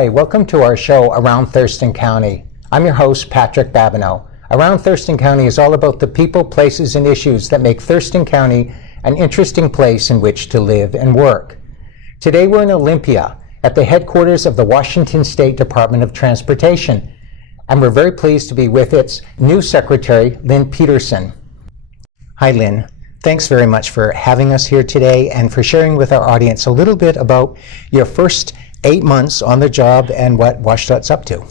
Hi, welcome to our show, Around Thurston County. I'm your host, Patrick Babineau. Around Thurston County is all about the people, places, and issues that make Thurston County an interesting place in which to live and work. Today we're in Olympia, at the headquarters of the Washington State Department of Transportation, and we're very pleased to be with its new secretary, Lynn Peterson. Hi, Lynn. Thanks very much for having us here today and for sharing with our audience a little bit about your first 8 months on the job and what WSDOT's up to.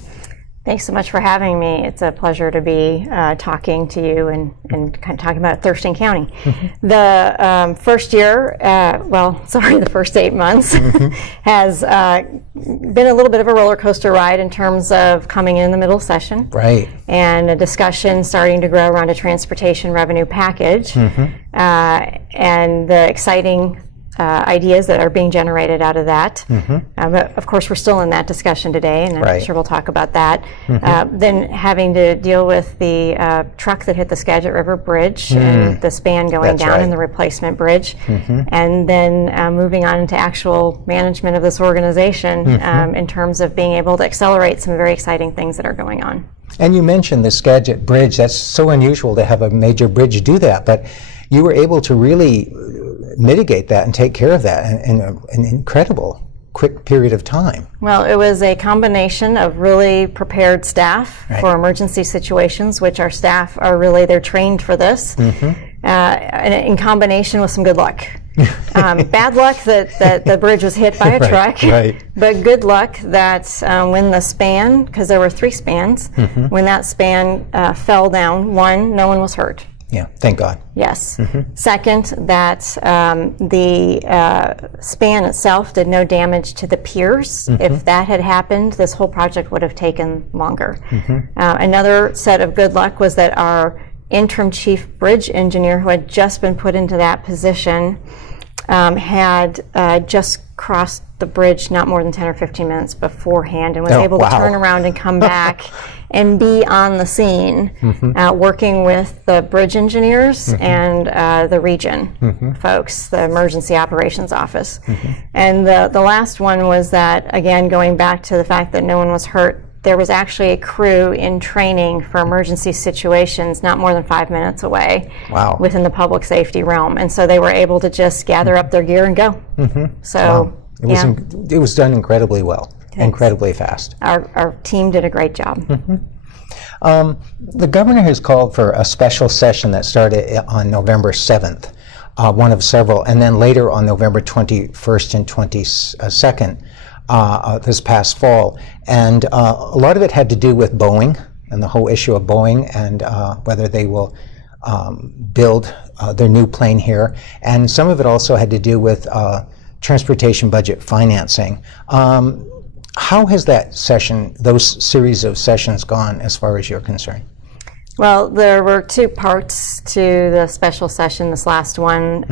Thanks so much for having me. It's a pleasure to be talking to you and kind of talking about Thurston County. Mm-hmm. The first year, the first 8 months has been a little bit of a roller coaster ride in terms of coming in the middle of session. Right. And a discussion starting to grow around a transportation revenue package and the exciting ideas that are being generated out of that. But of course, we're still in that discussion today, and I'm sure we'll talk about that. Then having to deal with the truck that hit the Skagit River Bridge and the span going down and the replacement bridge. And then moving on into actual management of this organization in terms of being able to accelerate some very exciting things that are going on. And you mentioned the Skagit Bridge. That's so unusual to have a major bridge do that, but you were able to really mitigate that and take care of that in an incredible quick period of time. Well, it was a combination of really prepared staff for emergency situations, which our staff are really, they're trained for this, and in combination with some good luck. Bad luck that the bridge was hit by a truck, but good luck that when the span, because there were 3 spans, when that span fell down, one, no one was hurt. Yeah, thank God. Yes. Second, that the span itself did no damage to the piers. If that had happened, this whole project would have taken longer. Another set of good luck was that our interim chief bridge engineer, who had just been put into that position, had just crossed the bridge not more than 10 or 15 minutes beforehand and was able to turn around and come back and be on the scene working with the bridge engineers and the region folks, the emergency operations office. And the last one was that, again, going back to the fact that no one was hurt, there was actually a crew in training for emergency situations not more than 5 minutes away within the public safety realm. And so they were able to just gather up their gear and go. So it was done incredibly well, incredibly fast. Our team did a great job. The governor has called for a special session that started on November 7th, one of several, and then later on November 21st and 22nd. This past fall, and a lot of it had to do with Boeing and the whole issue of Boeing and whether they will build their new plane here, and some of it also had to do with transportation budget financing. How has that session, those series of sessions, gone as far as you're concerned? Well, there were 2 parts to the special session, this last one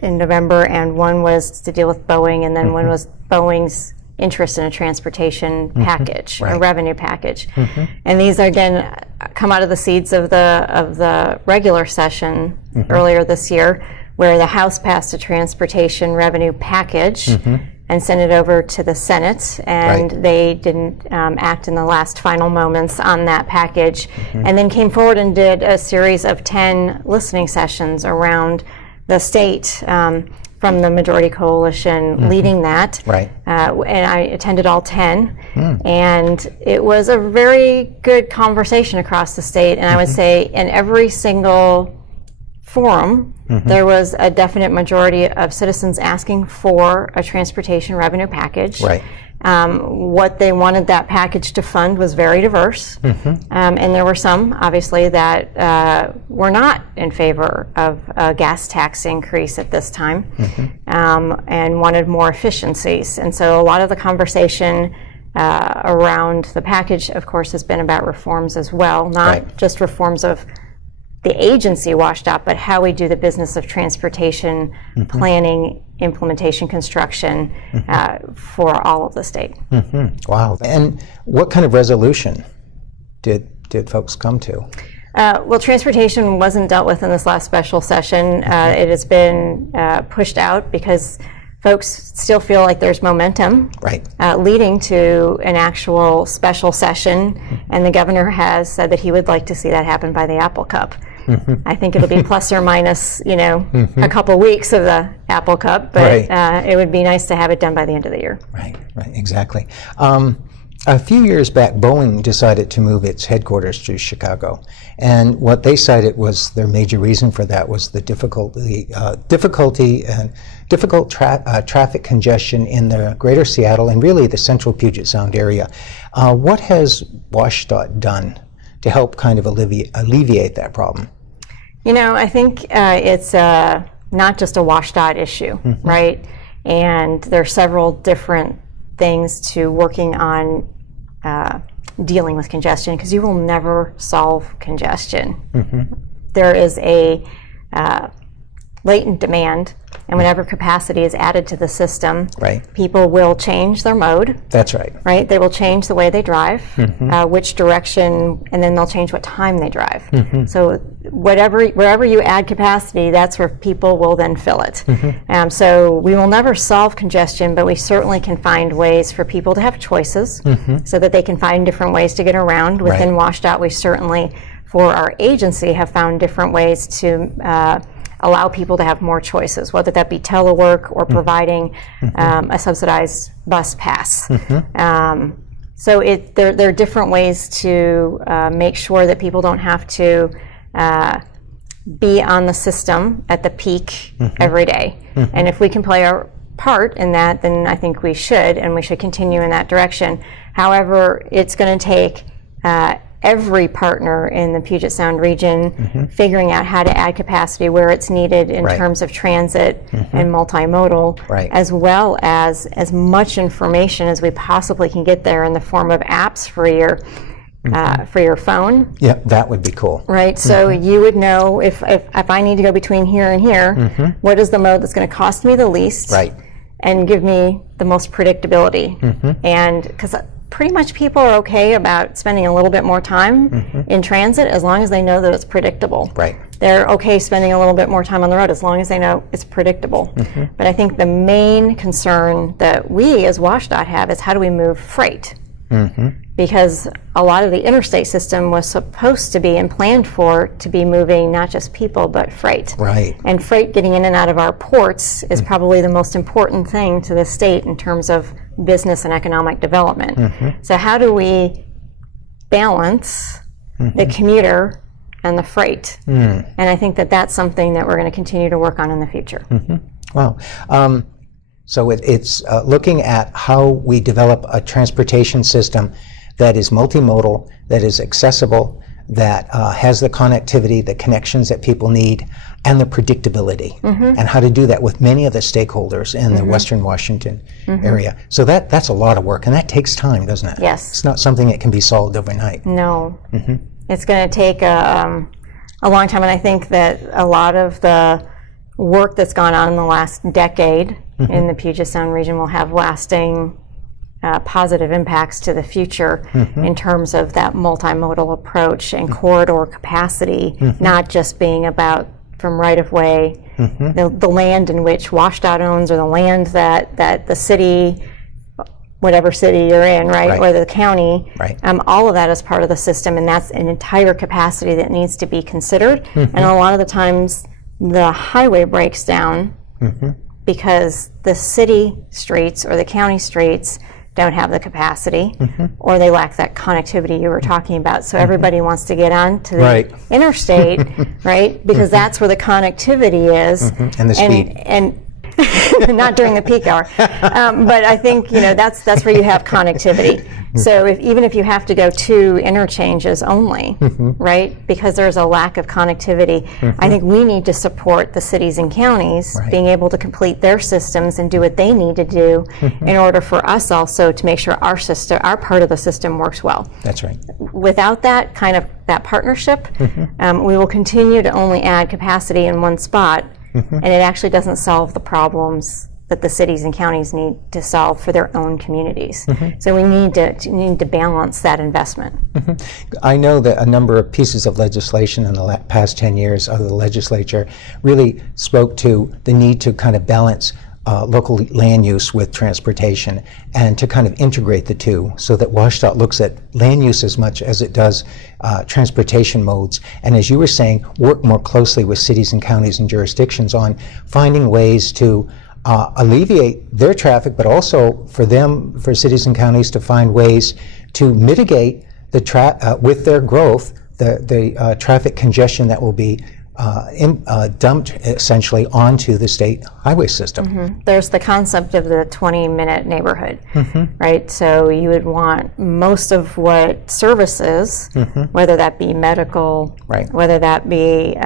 in November, and one was to deal with Boeing, and then one was Boeing's interest in a transportation package, a revenue package. And these, again, come out of the seeds of the regular session earlier this year, where the House passed a transportation revenue package and sent it over to the Senate, and they didn't act in the last final moments on that package, and then came forward and did a series of 10 listening sessions around the state from the majority coalition leading that. And I attended all 10, and it was a very good conversation across the state, and I would say in every single forum there was a definite majority of citizens asking for a transportation revenue package. What they wanted that package to fund was very diverse, and there were some, obviously, that were not in favor of a gas tax increase at this time, and wanted more efficiencies. And so a lot of the conversation around the package, of course, has been about reforms as well, not just reforms of the agency WSDOT, but how we do the business of transportation planning, implementation, construction for all of the state. Wow. And what kind of resolution did folks come to? Well, transportation wasn't dealt with in this last special session. It has been pushed out because folks still feel like there's momentum Right. leading to an actual special session, and the governor has said that he would like to see that happen by the Apple Cup. I think it'll be plus or minus, a couple weeks of the Apple Cup, but it would be nice to have it done by the end of the year. Right, exactly. A few years back, Boeing decided to move its headquarters to Chicago, and what they cited was their major reason for that was the difficult traffic congestion in the greater Seattle and really the central Puget Sound area. What has WSDOT done to help kind of alleviate that problem? I think it's not just a WSDOT issue, right? And there are several different things to working on dealing with congestion, because you will never solve congestion. There is a latent demand, and whenever capacity is added to the system, people will change their mode. That's right. Right? They will change the way they drive, which direction, and then they'll change what time they drive. So wherever you add capacity, that's where people will then fill it. So we will never solve congestion, but we certainly can find ways for people to have choices so that they can find different ways to get around. Within WSDOT, we certainly, for our agency, have found different ways to allow people to have more choices, whether that be telework or providing a subsidized bus pass. So there are different ways to make sure that people don't have to be on the system at the peak every day. And if we can play our part in that, then I think we should, and we should continue in that direction. However, it's going to take every partner in the Puget Sound region figuring out how to add capacity where it's needed in terms of transit and multimodal, as well as much information as we possibly can get there in the form of apps for your phone. Yeah, that would be cool. Right, so you would know if I need to go between here and here, what is the mode that's going to cost me the least and give me the most predictability. And because pretty much people are okay about spending a little bit more time in transit as long as they know that it's predictable. They're okay spending a little bit more time on the road as long as they know it's predictable. But I think the main concern that we as WSDOT have is how do we move freight? Because a lot of the interstate system was supposed to be and planned for to be moving not just people but freight. And freight getting in and out of our ports is probably the most important thing to the state in terms of business and economic development. So how do we balance the commuter and the freight? And I think that that's something that we're going to continue to work on in the future. Wow. So it's looking at how we develop a transportation system that is multimodal, that is accessible, that has the connectivity, the connections that people need, and the predictability, and how to do that with many of the stakeholders in the Western Washington area. So that's a lot of work, and that takes time, doesn't it? Yes. It's not something that can be solved overnight. No. It's going to take a long time, and I think that a lot of the work that's gone on in the last decade in the Puget Sound region will have lasting positive impacts to the future in terms of that multimodal approach and corridor capacity, not just being about from right-of-way, the land in which WSDOT owns or the land that the city, whatever city you're in, or the county, all of that is part of the system, and that's an entire capacity that needs to be considered. And a lot of the times the highway breaks down because the city streets or the county streets don't have the capacity or they lack that connectivity you were talking about. So everybody wants to get on to the interstate, because that's where the connectivity is. And the speed. And not during the peak hour. But I think, that's where you have connectivity. So even if you have to go to interchanges only, because there's a lack of connectivity, I think we need to support the cities and counties being able to complete their systems and do what they need to do in order for us also to make sure our system, our part of the system works well. That's right. Without that that partnership, we will continue to only add capacity in one spot, and it actually doesn't solve the problems that the cities and counties need to solve for their own communities. So we need to balance that investment. I know that a number of pieces of legislation in the past 10 years of the legislature really spoke to the need to kind of balance local land use with transportation, and to kind of integrate the two so that WSDOT looks at land use as much as it does transportation modes. And as you were saying, work more closely with cities and counties and jurisdictions on finding ways to alleviate their traffic, but also for them, for cities and counties, to find ways to mitigate the with their growth, the traffic congestion that will be dumped essentially onto the state highway system. There's the concept of the 20-minute neighborhood, right? So you would want most of what services, whether that be medical, whether that be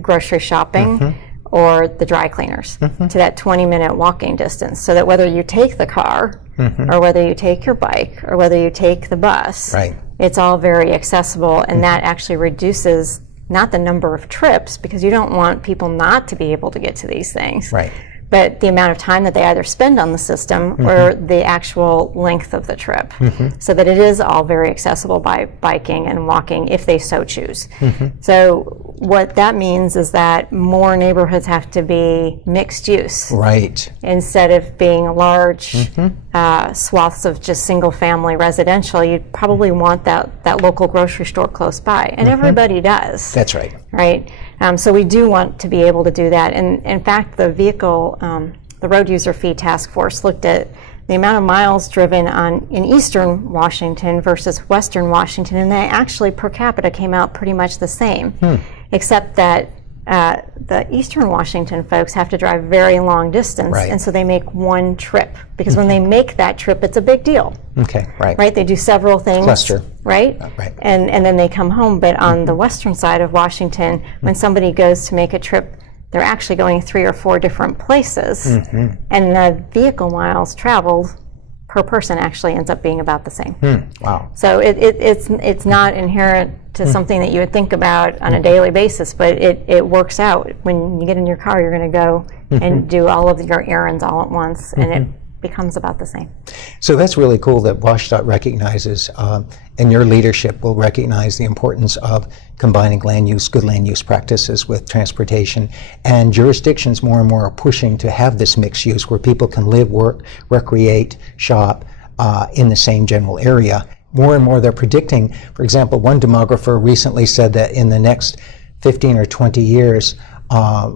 grocery shopping, or the dry cleaners, to that 20-minute walking distance, so that whether you take the car, or whether you take your bike, or whether you take the bus, it's all very accessible, and that actually reduces not the number of trips, because you don't want people not to be able to get to these things, but the amount of time that they either spend on the system or the actual length of the trip, so that it is all very accessible by biking and walking if they so choose. So what that means is that more neighborhoods have to be mixed use. Instead of being large swaths of just single-family residential, you'd probably want that local grocery store close by, and everybody does. That's right. So we do want to be able to do that. And in fact, the the Road User Fee Task Force looked at the amount of miles driven in eastern Washington versus western Washington, and they actually per capita came out pretty much the same, except that the eastern Washington folks have to drive very long distance, and so they make one trip, because when they make that trip, it's a big deal. They do several things, and then they come home. But on the western side of Washington, when somebody goes to make a trip, they're actually going 3 or 4 different places, and the vehicle miles traveled per person actually ends up being about the same. So it's not inherent to something that you would think about on a daily basis, but it works out. When you get in your car, you're going to go and do all of your errands all at once, and it becomes about the same. So that's really cool that WSDOT recognizes, and your leadership will recognize the importance of combining good land use practices with transportation. And jurisdictions more and more are pushing to have this mixed use where people can live, work, recreate, shop in the same general area. More and more they're predicting, for example, one demographer recently said that in the next 15 or 20 years,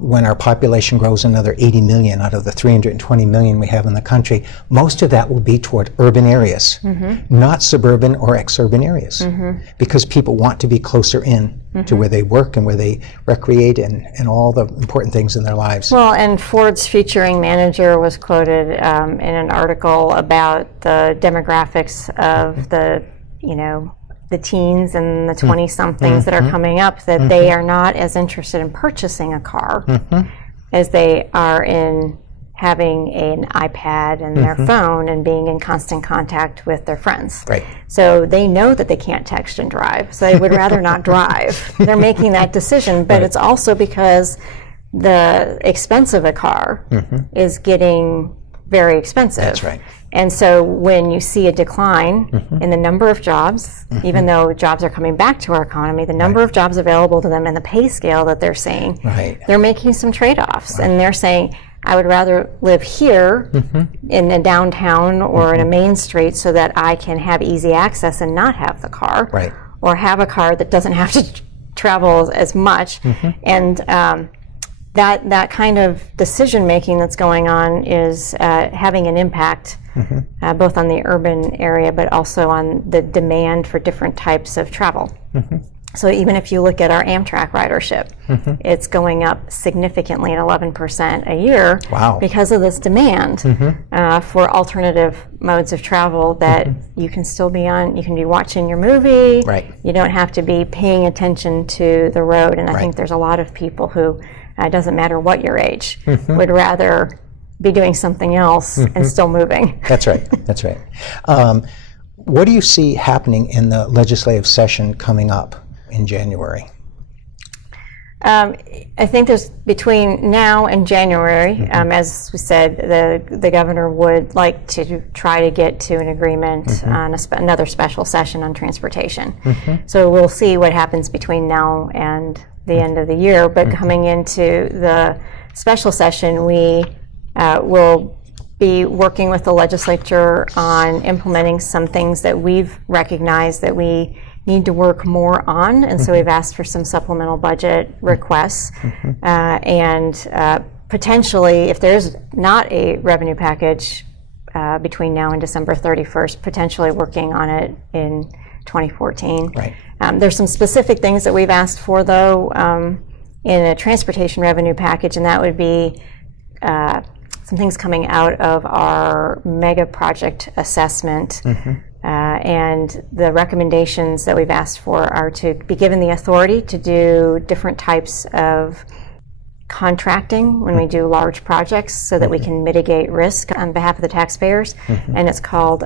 when our population grows another 80 million out of the 320 million we have in the country, most of that will be toward urban areas, not suburban or exurban areas, because people want to be closer in to where they work and where they recreate and all the important things in their lives. Well, and Ford's featuring manager was quoted in an article about the demographics of the teens and the 20-somethings that are coming up, that they are not as interested in purchasing a car as they are in having an iPad and their phone and being in constant contact with their friends. So they know that they can't text and drive, so they would rather not drive. They're making that decision, but it's also because the expense of a car is getting very expensive. That's right. And so when you see a decline in the number of jobs, even though jobs are coming back to our economy, the number of jobs available to them and the pay scale that they're seeing, they're making some trade-offs. And they're saying, I would rather live here in a downtown or in a main street so that I can have easy access and not have the car, or have a car that doesn't have to travel as much. And that kind of decision making that's going on is having an impact both on the urban area but also on the demand for different types of travel. So even if you look at our Amtrak ridership, it's going up significantly at 11% a year because of this demand for alternative modes of travel that you can still be on. You can be watching your movie. You don't have to be paying attention to the road. And I think there's a lot of people who, it doesn't matter what your age, would rather be doing something else and still moving. That's right. That's right. What do you see happening in the legislative session coming up in January? I think there's between now and January, as we said, the governor would like to try to get to an agreement on another special session on transportation. So we'll see what happens between now and the end of the year. But coming into the special session, we We'll be working with the legislature on implementing some things that we've recognized that we need to work more on, and so we've asked for some supplemental budget requests, and potentially, if there's not a revenue package between now and December 31st, potentially working on it in 2014. Right. There's some specific things that we've asked for, though, in a transportation revenue package, and that would be some things coming out of our mega project assessment. And the recommendations that we've asked for are to be given the authority to do different types of contracting when we do large projects so that we can mitigate risk on behalf of the taxpayers. And it's called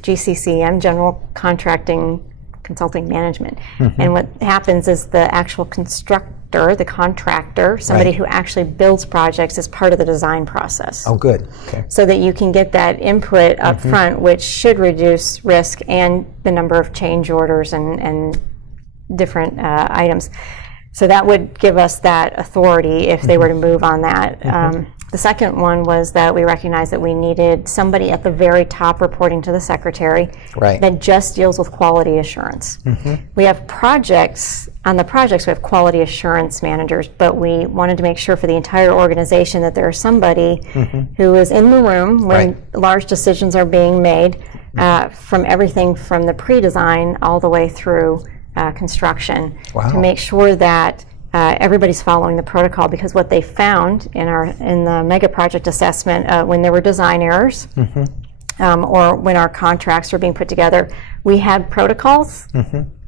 GCCM, General Contracting Consulting Management. And what happens is the actual constructor, the contractor, somebody who actually builds projects, is part of the design process. Oh, good. Okay. So that you can get that input up front, which should reduce risk and the number of change orders and different items. So that would give us that authority if they were to move on that. The second one was that we recognized that we needed somebody at the very top reporting to the secretary that just deals with quality assurance. We have projects, on the projects we have quality assurance managers, but we wanted to make sure for the entire organization that there is somebody who is in the room when large decisions are being made, from everything from the pre-design all the way through construction, to make sure that everybody's following the protocol, because what they found in the mega project assessment, when there were design errors, or when our contracts were being put together, we had protocols.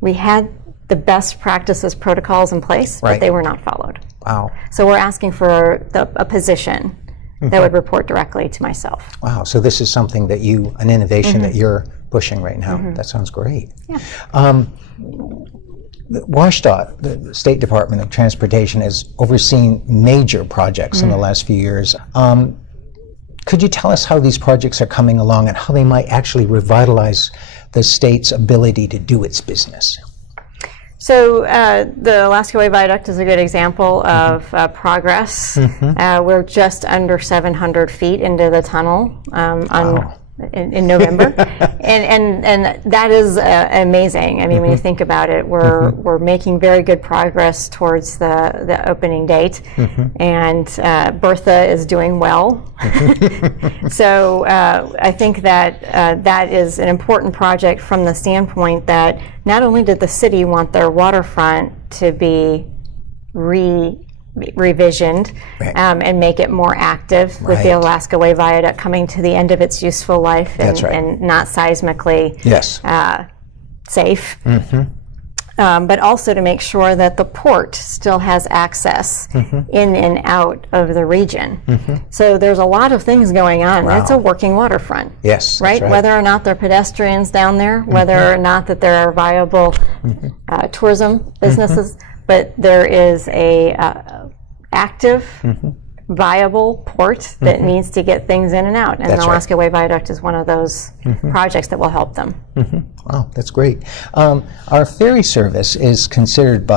We had the best practices protocols in place, but they were not followed. Wow. So we're asking for a position that would report directly to myself. Wow. So this is something that an innovation that you're pushing right now. That sounds great. Yeah. WSDOT, the State Department of Transportation, has overseen major projects in the last few years. Could you tell us how these projects are coming along and how they might actually revitalize the state's ability to do its business? So the Alaska Way Viaduct is a good example of progress. We're just under 700 feet into the tunnel in November, and that is amazing. I mean, when you think about it, we're making very good progress towards the opening date, and Bertha is doing well. So I think that that is an important project from the standpoint that not only did the city want their waterfront to be revisioned and make it more active with the Alaska Way Viaduct coming to the end of its useful life and not seismically safe. But also to make sure that the port still has access in and out of the region. So there's a lot of things going on. It's a working waterfront. Yes, right? Whether or not there are pedestrians down there, whether or not that there are viable tourism businesses, but there is a active, viable port that needs to get things in and out. And the Alaska Way Viaduct is one of those projects that will help them. Wow, that's great. Our ferry service is considered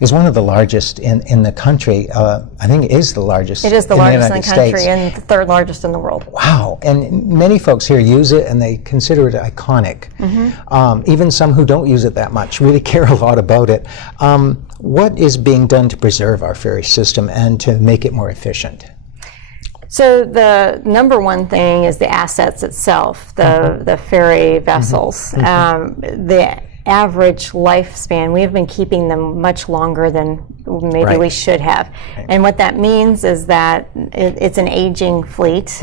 is one of the largest in the country. I think it is the largest. It is the largest in the country States. And the third largest in the world. Wow, and many folks here use it and they consider it iconic. Even some who don't use it that much really care a lot about it. What is being done to preserve our ferry system and to make it more efficient? So the number one thing is the assets itself, the ferry vessels. The average lifespan, we have been keeping them much longer than maybe we should have. And what that means is that it's an aging fleet.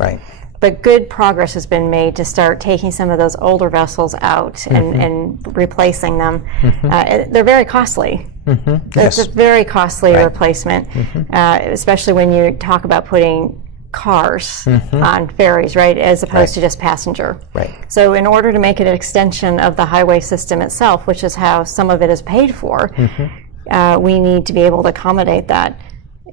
But good progress has been made to start taking some of those older vessels out and replacing them. They're very costly. It's a very costly replacement, especially when you talk about putting cars on ferries, as opposed to just passenger. So in order to make it an extension of the highway system itself, which is how some of it is paid for, we need to be able to accommodate that.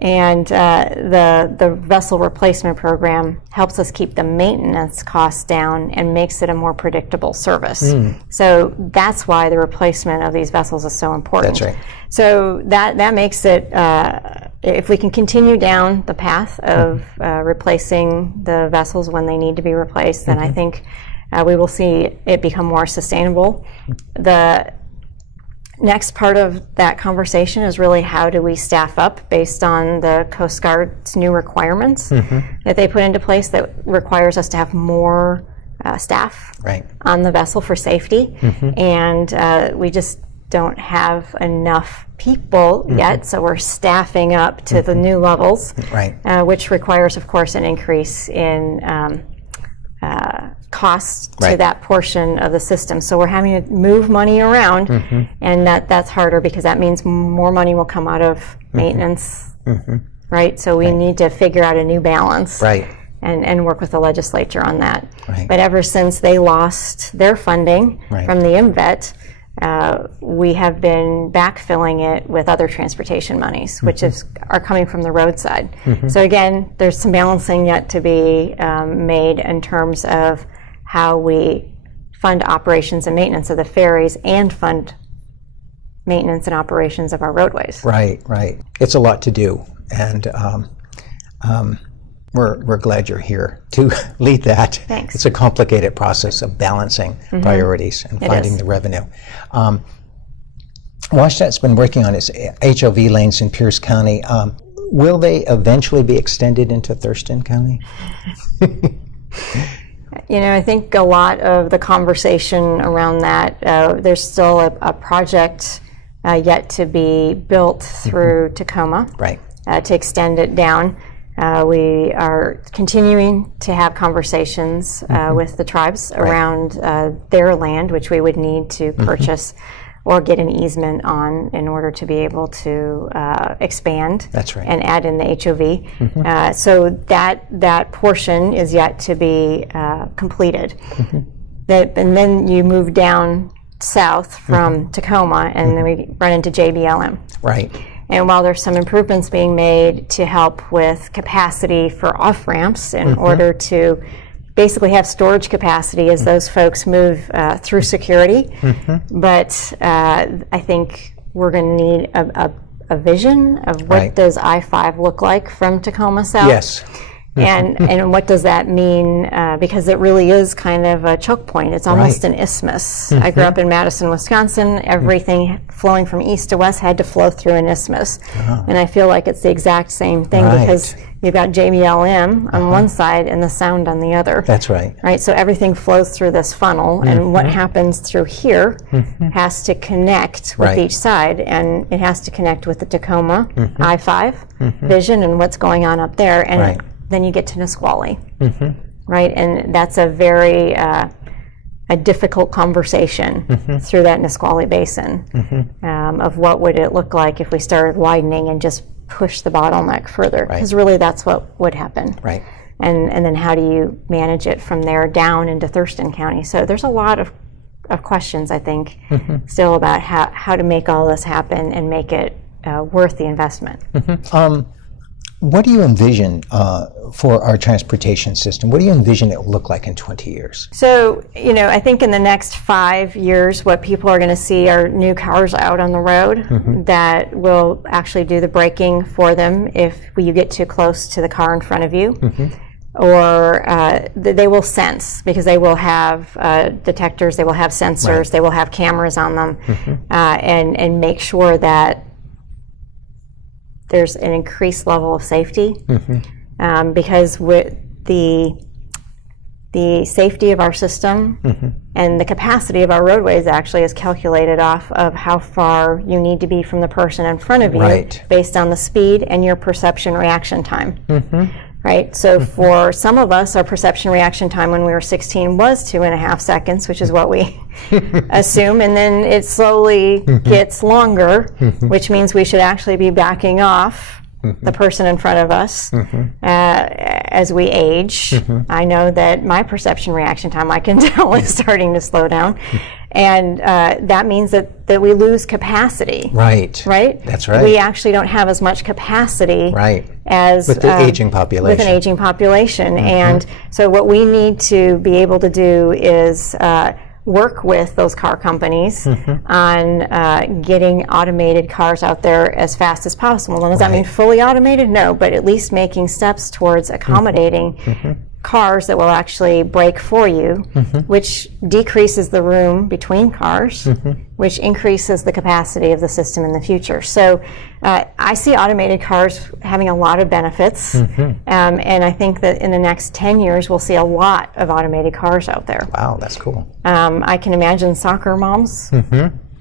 And the vessel replacement program helps us keep the maintenance costs down and makes it a more predictable service. So that's why the replacement of these vessels is so important. So that makes it if we can continue down the path of replacing the vessels when they need to be replaced, then I think we will see it become more sustainable. The next part of that conversation is really how do we staff up based on the Coast Guard's new requirements that they put into place that requires us to have more staff on the vessel for safety. And we just don't have enough people yet, so we're staffing up to the new levels, which requires, of course, an increase in cost to that portion of the system. So we're having to move money around, and that's harder because that means more money will come out of maintenance, right? So we need to figure out a new balance. And work with the legislature on that. But ever since they lost their funding from the MVET, we have been backfilling it with other transportation monies, which are coming from the roadside. So again, there's some balancing yet to be made in terms of how we fund operations and maintenance of the ferries and fund maintenance and operations of our roadways. Right. It's a lot to do, and we're glad you're here to lead that. Thanks. It's a complicated process of balancing priorities and finding the revenue. WSDOT's been working on its HOV lanes in Pierce County. Will they eventually be extended into Thurston County? You know, I think a lot of the conversation around that, there's still a project yet to be built through Tacoma to extend it down. We are continuing to have conversations with the tribes around their land, which we would need to purchase or get an easement on in order to be able to expand and add in the HOV. So that portion is yet to be completed. And then you move down south from Tacoma, and then we run into JBLM. And while there's some improvements being made to help with capacity for off-ramps in order to basically have storage capacity as those folks move through security, but I think we're going to need a vision of what does I-5 look like from Tacoma south. And what does that mean? Because it really is kind of a choke point. It's almost an isthmus. I grew up in Madison, Wisconsin. Everything flowing from east to west had to flow through an isthmus. And I feel like it's the exact same thing because you've got JBLM on one side and the Sound on the other. Right. So everything flows through this funnel, and what happens through here has to connect with each side, and it has to connect with the Tacoma I-5 vision and what's going on up there. And then you get to Nisqually, right? And that's a very a difficult conversation through that Nisqually Basin of what would it look like if we started widening and just push the bottleneck further, because really that's what would happen. And then how do you manage it from there down into Thurston County? So there's a lot of questions, I think, still about how to make all this happen and make it worth the investment. What do you envision for our transportation system? What do you envision it will look like in 20 years? So, you know, I think in the next 5 years, what people are going to see are new cars out on the road that will actually do the braking for them if you get too close to the car in front of you. Or they will sense, because they will have detectors, they will have sensors, they will have cameras on them, and make sure that there's an increased level of safety, because with the safety of our system and the capacity of our roadways actually is calculated off of how far you need to be from the person in front of you based on the speed and your perception reaction time. Right? So for some of us, our perception reaction time when we were 16 was 2.5 seconds, which is what we assume, and then it slowly gets longer, which means we should actually be backing off the person in front of us as we age. I know that my perception reaction time, I can tell, is starting to slow down. And that means that we lose capacity. Right? That's right. We actually don't have as much capacity as with the aging population. With an aging population. And so what we need to be able to do is work with those car companies on getting automated cars out there as fast as possible. Now, does that mean fully automated? No, but at least making steps towards accommodating cars that will actually brake for you, which decreases the room between cars, which increases the capacity of the system in the future. So I see automated cars having a lot of benefits, and I think that in the next 10 years we'll see a lot of automated cars out there. Wow, that's cool. I can imagine soccer moms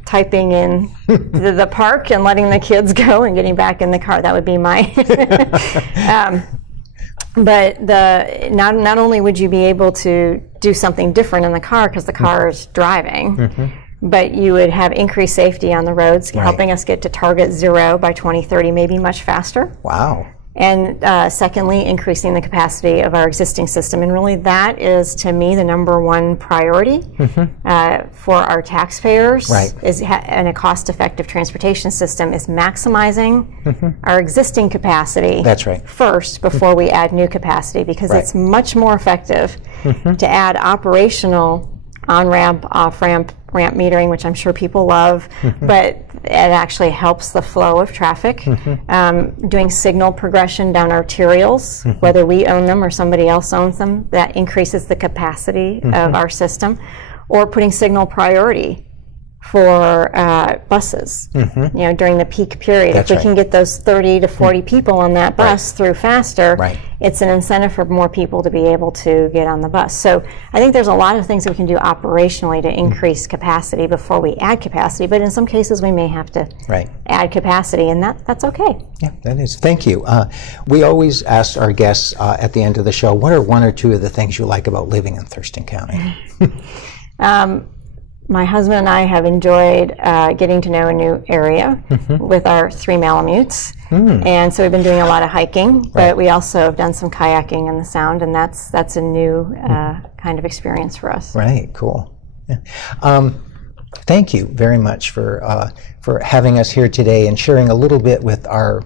typing in the park and letting the kids go and getting back in the car. That would be my but not only would you be able to do something different in the car because the car is driving, but you would have increased safety on the roads, helping us get to target 0 by 2030, maybe much faster. Wow. And secondly, increasing the capacity of our existing system. And really that is, to me, the #1 priority for our taxpayers and a cost-effective transportation system is maximizing our existing capacity first before we add new capacity, because it's much more effective to add operational on-ramp, off-ramp, ramp metering, which I'm sure people love, but it actually helps the flow of traffic. Doing signal progression down arterials, whether we own them or somebody else owns them, that increases the capacity of our system. Or putting signal priority for buses, during the peak period. If we can get those 30 to 40 people on that bus through faster, it's an incentive for more people to be able to get on the bus. So I think there's a lot of things that we can do operationally to increase capacity before we add capacity, but in some cases we may have to add capacity, and that's okay. Yeah, that is. Thank you. We always ask our guests at the end of the show, what are 1 or 2 of the things you like about living in Thurston County? My husband and I have enjoyed getting to know a new area with our 3 Malamutes. And so we've been doing a lot of hiking, but we also have done some kayaking in the Sound, and that's a new kind of experience for us. Right, cool. Yeah. Thank you very much for having us here today and sharing a little bit with our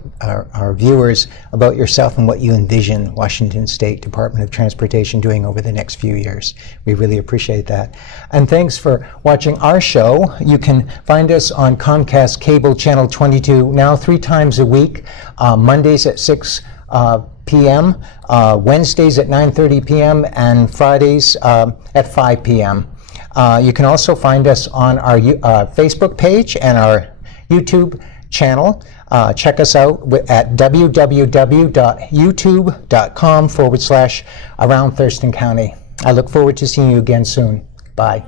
viewers about yourself and what you envision Washington State Department of Transportation doing over the next few years. We really appreciate that. And thanks for watching our show. You can find us on Comcast Cable Channel 22 now 3 times a week, Mondays at 6 p.m., Wednesdays at 9:30 p.m., and Fridays at 5 p.m. You can also find us on our Facebook page and our YouTube channel. Check us out at www.youtube.com/Around Thurston County. I look forward to seeing you again soon. Bye.